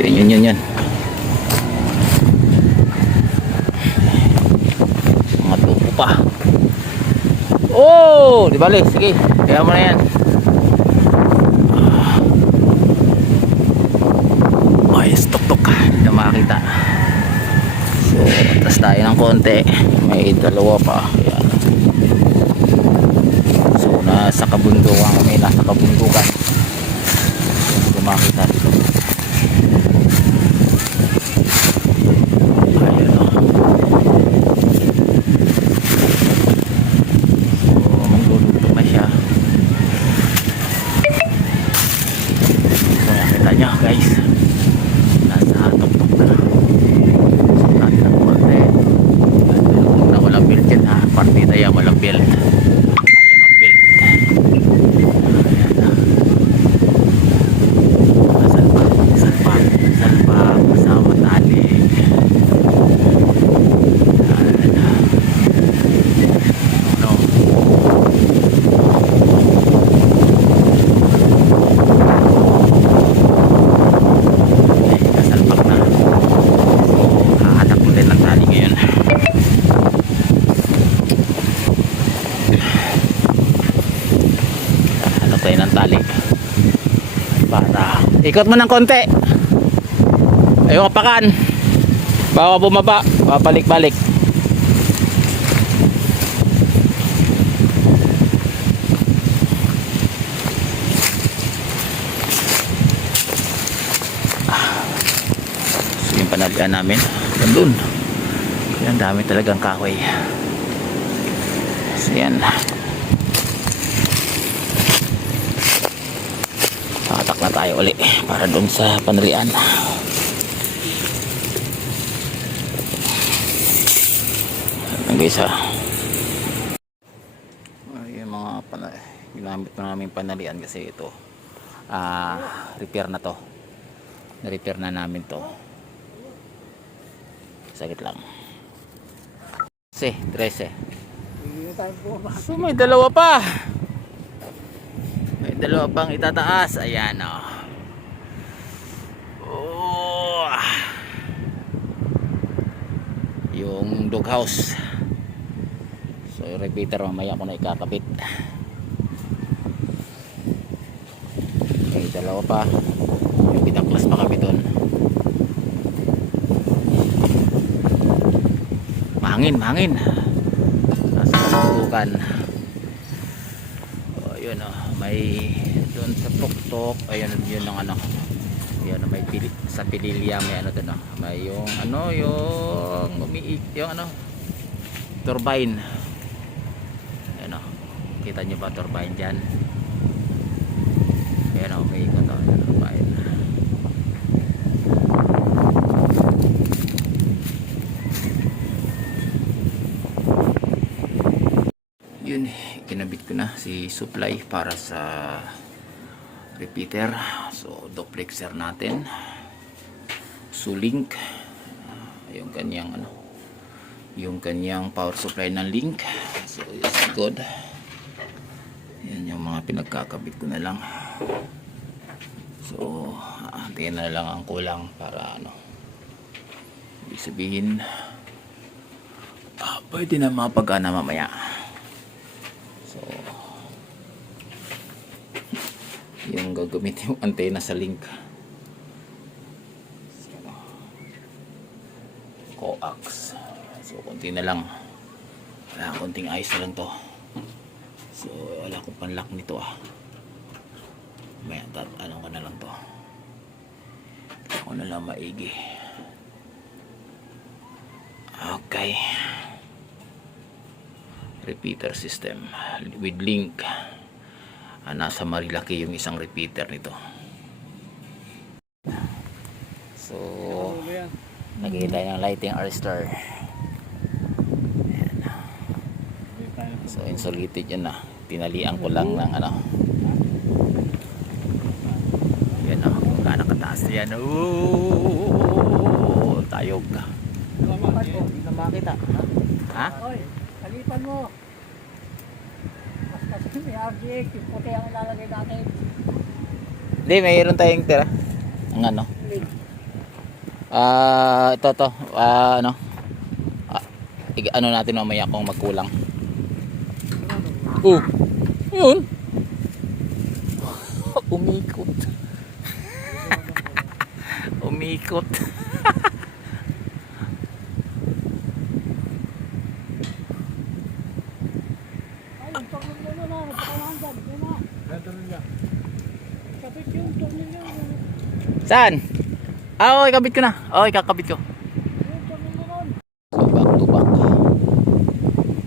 Yun. Mga tubo pa. Oh, di bali, sige. Kaya mo na yan. Ay, tuk-tuk. Hindi na makakita. So, atas tayo ng konti. May dalawa pa. Ayan. So, nasa kabundukan kami. Nasa kabundukan. Hindi na makakita dito. Ayan o. So, maglulugtog na siya. So, nakita nyo guys. Nasa tuk-tuk na. So, natin ang konti. Na walang build yan ha. Partida yan walang build. Kaya mag-build. Ayan na. Salpak. Kasama tali. Ayan na. No. Kasalpak na. So, hahatak mo din ng tali ngayon. Hatak tayo ng tali. Para ikot mo ng konti. Ayaw kapakan. Baka bumaba. Papalik-balik. So yung panalian namin doon. Yan dami talagang kahoy. So yan. Tatak na tayo uli para doon sa panalian. Guys ha, yung mga ginamit na namin panalian kasi ito repair na to, na-repair na namin to. Sagit lang 13. So may dalawa pa, pang itataas. Ayan o. Yung doghouse. So yung repeater mamaya ko na ikakabit. Okay, dalawa pa. May pinaklas pa kami dun. Mahangin. Nasa kabundukan. O yun o. May dun sa tuk-tuk. Ayun yun ang ano. Yan may sa pililya may ano doon, may yung yung turbine. Ayan o, kita nyo ba turbine dyan? Ayan o, may ikot o, turbine. Yun, kinabit ko na si supply para sa repeater. So duplexer natin, Sulink, yung kanyang yung kanyang power supply ng link. So it's good. Yan yung mga pinagkakabit ko na lang. So tingnan na lang ang kulang para ibig sabihin pwede na mapagana mamaya. So yung gagamitin yung antena sa link, coax. So konti na lang, konting ayos na lang to. So wala akong panlock nito may ano ka na lang to, ako na lang maigi. Okay, repeater system with link. Nasa Marilaki yung isang repeater nito. So naghihintay ng lighting arrestor. Ayan. So insulated yan na. Tinalian ko lang ng yan o, kung gaano kataas yan. Tayog. Hindi na makita. Ha? Oy, kalipan mo. Kasi may RGX, yung puti ang ilalagay natin. Hindi, mayroon tayong tira. Ang Ito to. Ano? Ano natin mamaya kung magkulang. Oh. Yun. Umikot. Umikot. Ay, yung tornilyo na, nagpakalahan dyan. Yun na. Kapit yung tornilyo. Saan? Okay, kabit ko na. Okay, kakabit ko. Yung tornilyo nun. So, back to back.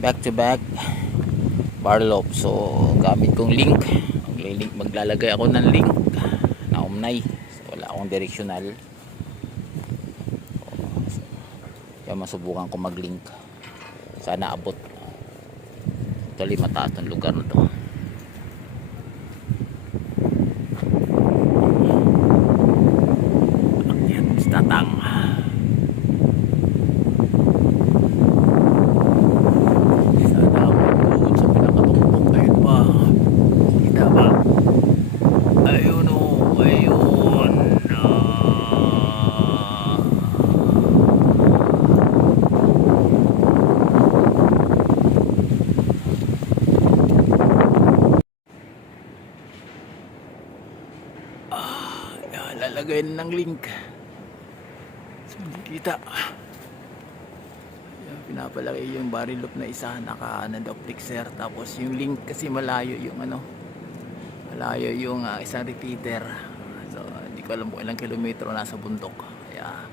Back to back. Bar loop. So, gamit kong link. Maglalagay ako ng link na umnay. So, wala akong directional. Kaya masubukan ko mag-link. Sana abot. Actually, mataas ng lugar na to. Ayan, tatang. Sana abot sa pinakatumpok. Ayun pa. Kita ba? Ayun o. Ayun. Lalagay na ng link. So, hindi kita. Ayan, pinapalagay yung barrel loop na isa. Naka-optixer. Tapos yung link kasi malayo yung ano. Malayo yung isang repeater. So, hindi ko alam kung ilang kilometro nasa bundok. Kaya,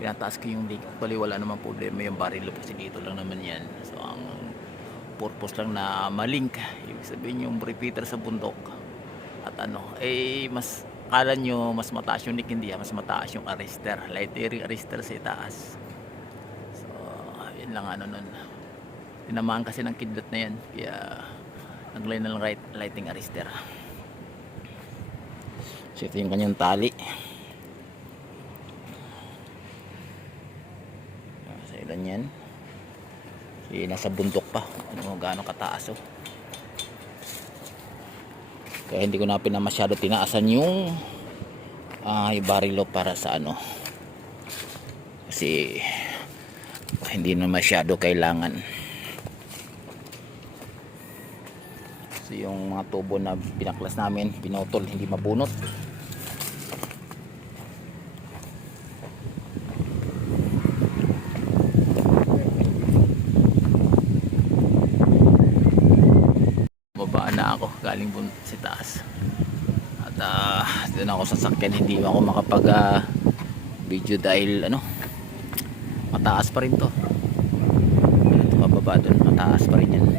pinataas ko yung link. Actually, wala namang problema yung barrel loop kasi dito lang naman yan. So, ang purpose lang na malink. Ibig sabihin yung repeater sa bundok. At ano, mas kala nyo mas mataas yung link, hindi mas mataas yung arrestor, light airing arrestor sa itaas. So yun lang ano nun, tinamaan kasi ng kidlat na yan, kaya naglay na lang lighting arrestor. So ito yung kanyang tali. Sa ilan yan, nasa bundok pa, ano gaano kataas oh. Kaya hindi ko na pinamasyado tinaasan yung barrel loop para sa ano, kasi hindi na masyado kailangan. So yung mga tubo na pinaklas namin, pinutol, hindi mabunot. Baba na ako galing sa taas. At doon ako sa sakyan, hindi ako makapag video dahil ano, mataas pa rin to. Ito pababa doon, mataas pa rin yan.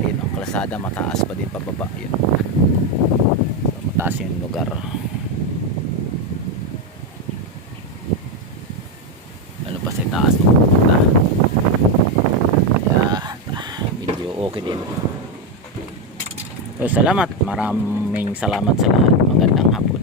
Ayun, ang kalsada mataas pa din pababa yun. So, mataas yung lugar. Ano pa sa taas pupunta. Kaya medyo okay din. So, salamat. Maraming salamat sa lahat. Magandang hapon.